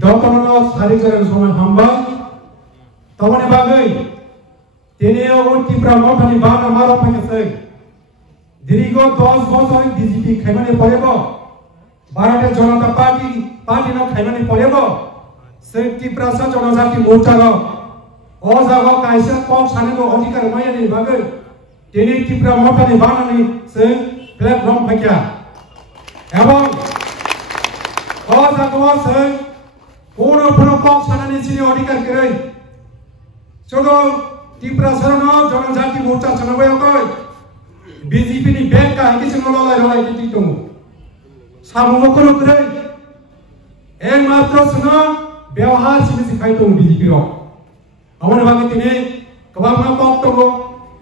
Dokono sari jalan sama hamba. Tawane bagai. Tene o tipra motani bana maro pakisai. Dirigo 10 বছর BJP খাইমানে পড়েব ভারতের জনতা party ন খাইমানে পড়েব সেটি প্রাসা জনজাতি মোর্চাগ অজাগ কাইসা কম সানেগো অধিকার মায়ানি বাগে তেনি ত্রিপুরা মতানি বানানি সে প্ল্যাটফর্ম ফাইকা এবং অজাগ সে কোন কোন কম সানানি চিনি অধিকার করে শুধু ত্রিপুরা সরণ জনজাতি মোর্চা চলবে কই BJP ni bank ka kisi nololai kiti tomu. Samu kono kere. Ekmatro suna ব্যবহার sini kai tomu BJP ro. Amone bagi tini kabama kok tomu,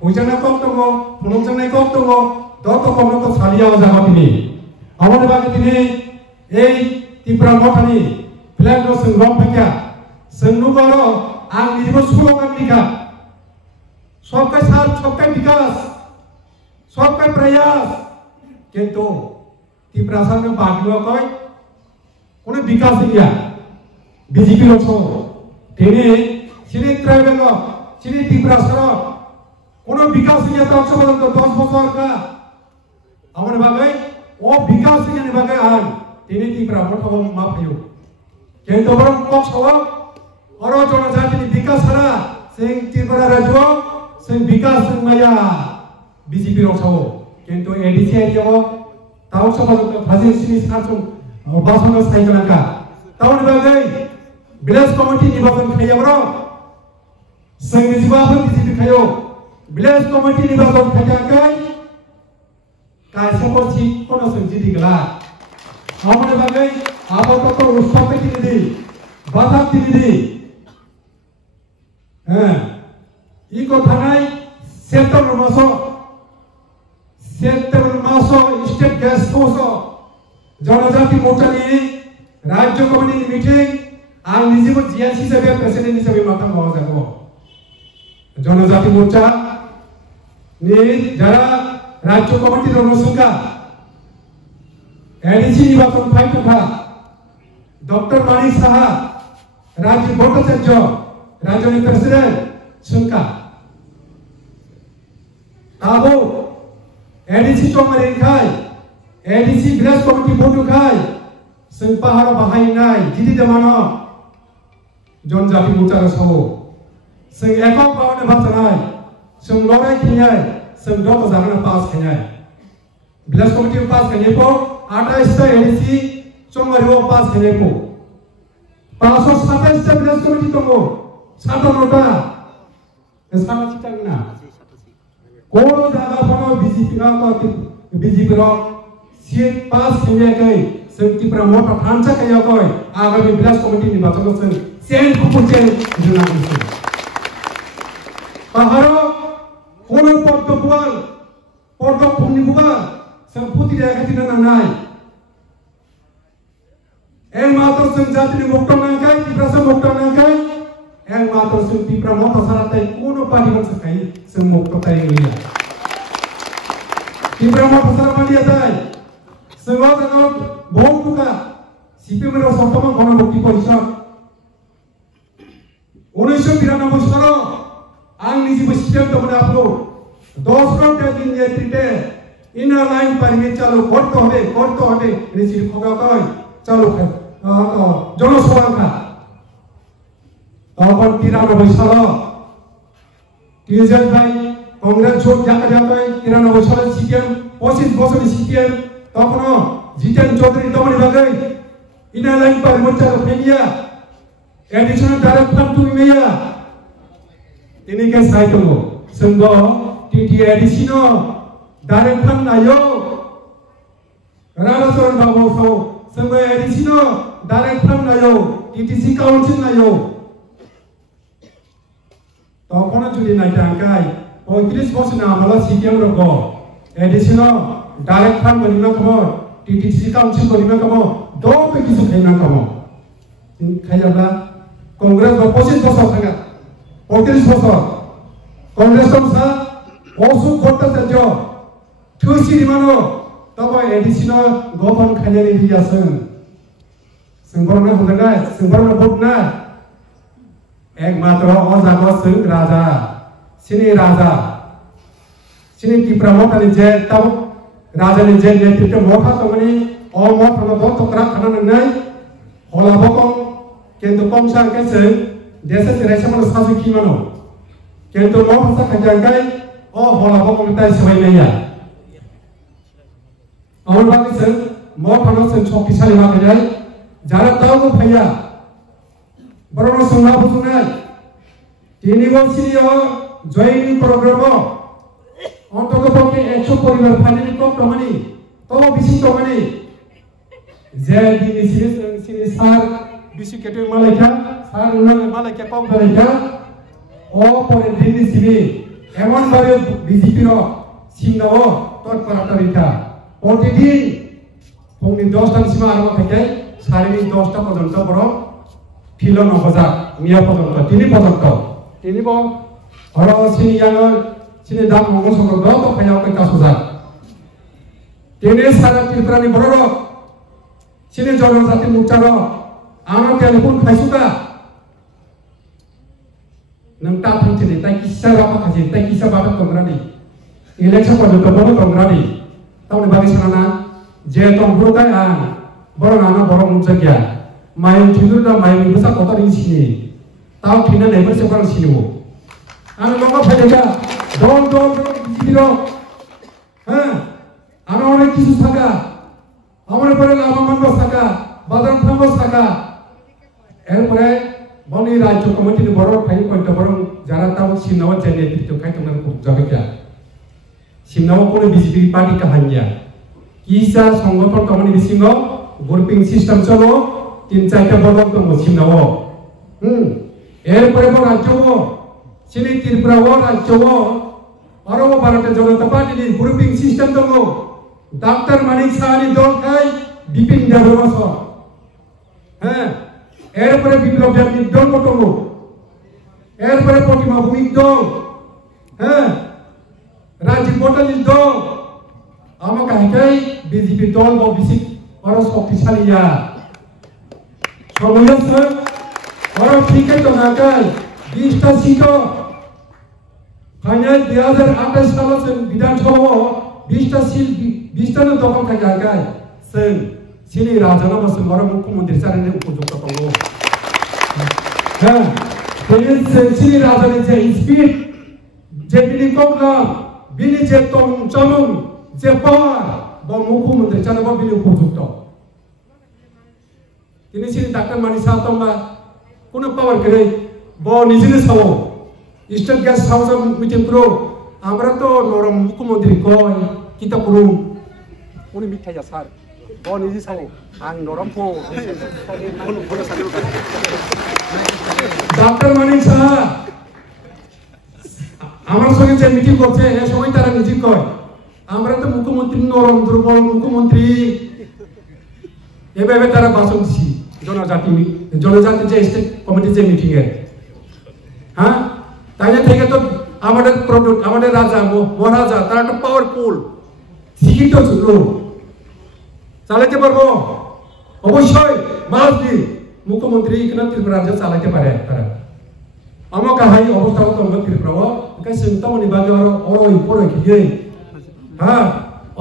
hujana kok tomu, punojana kok tomu, doto kono to salia jaga tini. Amone bagi tini ei Tripura motani flag no sengrom pakya. Sengnu goro ang nibo slogan nika. Sobkai sath sobkai vikas सबका प्रयास किंतु त्रिपुरा में बांटवा कोई कोने विकास किया BJP लोग सो तेरे सिने tribal लो सिने त्रिपुरा सरो कोने विकास किया तो अच्छा बदल तो 10 बছর का हमारे बागे वो विकास किया ने बागे आन तेरे त्रिपुरा मोटा वो माफियो किंतु बरम कॉक्स हो और जो ना जाती विकास हरा सिंह त्रिपुरा राज्य सिंह विकास मया BJP 로 사고 কিন্তু ADC এরিয়াও তাও সমাজত ফাজিল সিনি সারছুম বাসন সাইকেলাকা তাওন বাগৈ ভিলেজ কমিটি নির্বাচন খাইয়াবর সঙ্গে জিবাফন BJP খাইও ভিলেজ কমিটি নির্বাচন খাইয়াকাই কাইসা পছি কোন সঞ্জিদি গলা আমনে বাগৈ আপাতত উৎসবে দিদি বাধা দিদি হ্যাঁ ই কথা নাই সেপ্টেম্বর মাস स्टेट गेस्ट हाउस जनजाति मोर्चा नि राज्य कमिटी मीटिंग आं निजेबो जिएस हिसाबै प्रेसिडेंट हिसाबै माथा मावा जागो जनजाति मोर्चा नि যারা राज्य कमिटी রনসংখ্যা एडीसी নির্বাচন ফাইটুখা डॉक्टर माणिक साहा राज्य भट्टाचार्य राज्य प्रेसिडेंट संख्या ताबो एडीसी चोमारे खाय एडीसी विलेज कमिटी बोर्ड खाय जों पाहार बाहायनाय जिदि देमानो जनजाति मोर्चा सो जों एকক बावने भाषानाय जों लराय खिनाय जों दत जागना पास खिनाय विलेज कमिटी पास खिनायखौ 28 टा एडीसी चोमारे पास खिनायखौ 527 टा विलेज कमिटी दङ 57 टा साना चितांगना कोन जागा फनो बीजेपी का बीजेपी रो सीट पास खिने गई त्रिपुरा मोटा फांचा कया गई आगामी विलेज कमिटी निर्वाचन जों सेन कुपुचे जुना गई पाहारो कोन पद्द फुमनि बुबा जों फुति रेखाथिना नांनाय एक मात्र जों जातिनि मुक्त नांखाय त्रिपुरा मुक्त नांखाय एक मात्र जों त्रिपुरा मोटा साराताय कोन पार्टी बसखाय जों मुक्त ताय गैया त्रिपुरा मोटा सारामानि आदाय जों जागाव बहुतुका सीपीएम रो सप्तम गणमुक्ति परिषद 1992 साल आं निजेबो सिस्टेम दमोन आपलो 10 घंटा दिन नेतृत्वे इनार लाइन पारमिट चालू करते হবে নিশ্চিত খগাকাই চালু খায় জনসভা তখন 93 সাল টিএসএল ভাই কংগ্রেস জোট জাকাজাকাই 93 সালে সিপিএম 25 বছর সিপিএম তখন জিতেন চৌধুরী দমনি বাগাই ইনার লাইন পারমিট চালু ফেলিয়া एडिशनल डायरेक्टर तुमिया ini ke saya tunggu senggo TT additional director नायो राणा सोरेन बाबू सो senggo additional डायरेक्टर नायो TTC काउंसिल नायो तखन जुदि नायथांखाय 35 বছর नामाला सीपीएम रको additional डायरेक्टर बनिमा खबर TTC काउंसिल बनिमा खबर दो पे किसु खाइना खबर खायाब्ला कांग्रेस 25 বছর থাকা 35 বছর कांग्रेस सा অশোক ভট্টাচার্য থুসি দিমানো তবে এডিশনাল গঠন খাইলে দিয়াছেন Sengborna bukan sengborna bukan ekmatro ozago seng raja sini raja sini Tripura mota ni je tau raja ni je netrito mota tomani all mota no do tokra khana nangnai hola bokong kento kongsa ke seng desa seresa mano sasu kimano kento mo phasa khajangkai o hola bokong tai sebai naya amar bagi seng mo phano seng shoktisali ma khajai jara tau ko phaya Barono sungna busunai university o joining program অন্তত পক্ষে 100 পরিবার finally কম টমানি তো বেশি টমানি যে দিন series sir বেশি কেটে Malaika sir Malaika কম ধরাইকা ও পরে দিন সিবি এমন ভাবে বিজেপির সিংনাও তৎপরতারিতা প্রতিদিন পৌনে 10টা সীমা আরম্ভ থেকে সাড়ে 10টা পর্যন্ত বড় ফিল নবজা মিয়া পর্যন্ত তিনি পর্যন্ত তিনি বড় senior sini dam mongo sokro do to khaya ko kasuja tene sara Tripurani bororo sini jonojati mucharo ano telefon khaisuka nang ta thangchini tai kissa ba khaji tai kissa ba kongrani election ko to bono kongrani taune bagi sanana je tong brutai a boro nana boro mujagya mayu thidur da mayu busa kota ring sini tau thina nei berse boro sini mo ano mongo phajega Don biro, ana অনেক কিছু থাকা, আমার পরে লাভবান থাকা, বাজার থামো থাকা, এরপরে বনি রাজ্য কমিটির বড় ফাইল পয়েন্ট বড় যারা তাও সিমনাও চেয়ে নেতৃত্ব খাই তোমার যাবে কিয়া সিমনাও কোনো বিজেপি পার্টি কাহানিয়া কিসা সংগঠন তমনি বিসিং গ্রুপিং সিস্টেম চলো 3-4টা বদল দङ সিমনাও এরপরে রাজ্য sini Tripura রাজ্য আরো ভারতের জনতা পার্টির গ্রুপিং সিস্টেম দङ ডাক্তার মানিক সাহানি দল খাই বিপিন দেববর্মা এরপরে বিপ্লব দেবনীর দল দङ এরপরে প্রতিমা ভূমিক দল রাজীব বটালির দল আমাকে হাইকাই বিজেপি দল বা বেশি আরো শক্তিশালীয়া সময় আছে আরো ঠিকই তো নাকাই 20টা সিটও ফাইনাল 2028 সালে বিধানসভা 20টা সিট 20টা দখল থাকে আগাই जों सिनि राजाना बसुम बर मुख्यमंत्री जानानै उपयुक्त दङ बेनि सिनि राजानि जे स्पिड जे बिनि कमला बिनि जे तम चमन जे पावर ब मुख्यमंत्री जानोबा बिनि उपयुक्त তিনি সিনি ডাক্তার মানি সাতমবা কোনো পাওয়ার করে ব নিজেনে সাও স্টেট গ্যাস হাউস মিটিং প্রো আমরা তো নরম মুখ্যমন্ত্রী কয় কিতা করুম উনি মিঠাইয়া স্যার ব নিজে সাও আং নরম পো ডাক্তার মানি সাহা আমার সঙ্গে যে মিটিং করছে এই সময় তারা নিজে কয় আমরা তো মুখ্যমন্ত্রী নরম দুর্বল মুখ্যমন্ত্রী এভাবে তারা ভাষণ দিছি জনজাতি যে স্টেট কমিটি যে মিটিং এ হ্যাঁ তাইলে থেকে তো আমাদের প্রোডাক্ট আমাদের রাজা মহারাজা তারা তো পাওয়ারফুল শিক্ষিত লোক চালাতে পারবো অবশ্যই মাসদি মুখ্যমন্ত্রী এখানে ত্রিপুরা রাজ্য চালাতে পারে তারা আমার কাহাই অবস্থা তো ত্রিপুরা কাই সিমতমনি বাগে অরো পড়ে কি হ্যাঁ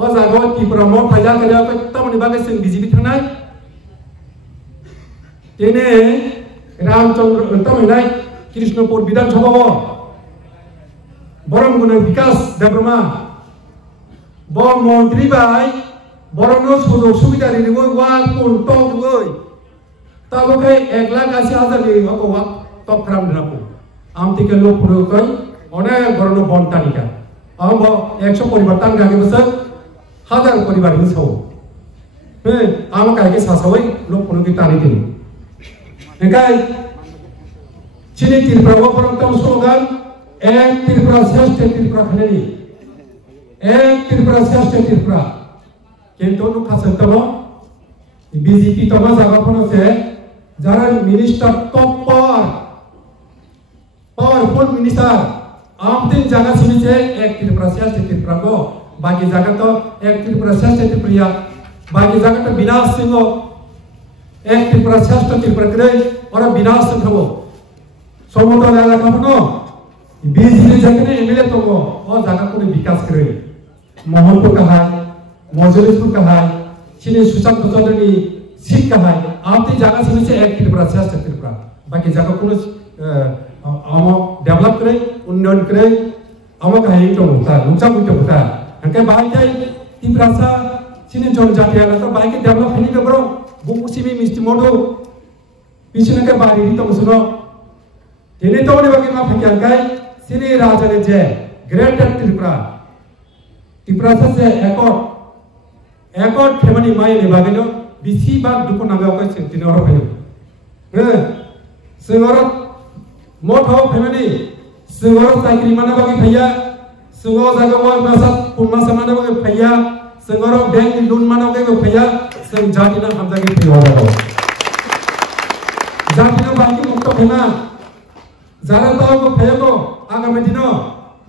ও জায়গা ত্রিপুরা মো ফাইলা করে তমনি বাগে সিং বিজেপি থানায় तेने रामचंद्र तमिनाय कृष्णपुर विधानसभा बरमगुन विकास देवबर्मा ब मंत्री बाय बरनो सुजोग सुबिदा रिबो वा कोन टक गय ताबोके 1,80,000 नि अकवा टप खालाम दिनापो आमतिके लोक पुरोकय अनेक बरनो बन्तानिका आम 100 परिवार तान गागे बसक 1000 परिवार हिसाव हे आम कायके सासावै लोक पुरोकय तानि दिनु Engkai, sini Tripura orang tahu slogan, Tripura Syastra Tripura Khanani, Tripura Syastra Tripura. Kento nu khasat tamo, BJP tamo jaga pun se, jara minister top powerful minister, amtin jaga sini se, Tripura Syastra Tripura ko, bagi jaga to Tripura Syastra Tripura, bagi jaga to binas singo. एक त्रिपुरा श्रेष्ठ त्रिपुरा करे और विनाश खबो समतो लाला खबनो BJP जगने MLA तो और जगह को विकास करे मोहनपुर कहा मौजूदपुर कहा सिने सुशांत चौधरी सीट कहा आपती जगह से एक त्रिपुरा श्रेष्ठ त्रिपुरा बाकी जगह को हम डेवलप करे उन्नयन करे हम कहीं तो होता नुकसान भी तो होता है बाहर जाए त्रिपुरा सा सिने जनजाति वाला तो बाकी डेवलप नहीं कर बरो बुकुसी में मिस्टी मोटो पीछे के बाहर ही तो सुनो तेरे तो ने बाकी माफ किया गया सिने राजा ने जे ग्रेटर त्रिपुरा से एकॉर्ड फेमनी माय ने बागे लो बिसी बार दुको नागा को सेंटिनो और भाई सिंगर मोटो फेमनी सिंगर साइकिल माना बागी भैया सिंगर जागो मासा पुन्ना समाना बागी भैया सिंगर बैंक लोन माना बागी भैया सिंग जाति ना हम जाके भैया हो जाति ना बाकी मुक्त फेमा ज़्यादा तो को भैया को आगे में दिनो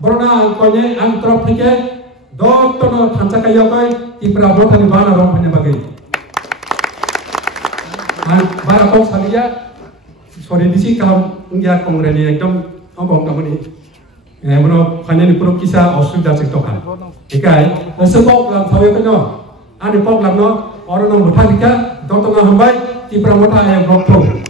बरोना कोने अंतरफ ठीक है दो तो नो थांचा का यो कोई त्रिपुरा बोटा नि बाना रंग फने बागे बारा को सालिया सॉरी दिसी काम उंगिया कांग्रेस नि एकदम हम बंगमनि मनो फाइनली पुरो किसा असुविधा से तो का ठीक है से पॉक लाम सावे को नो आनि पॉक लाम नो और नो मुठा दिका दो तो ना हम भाई त्रिपुरा मोटा है ब्लॉक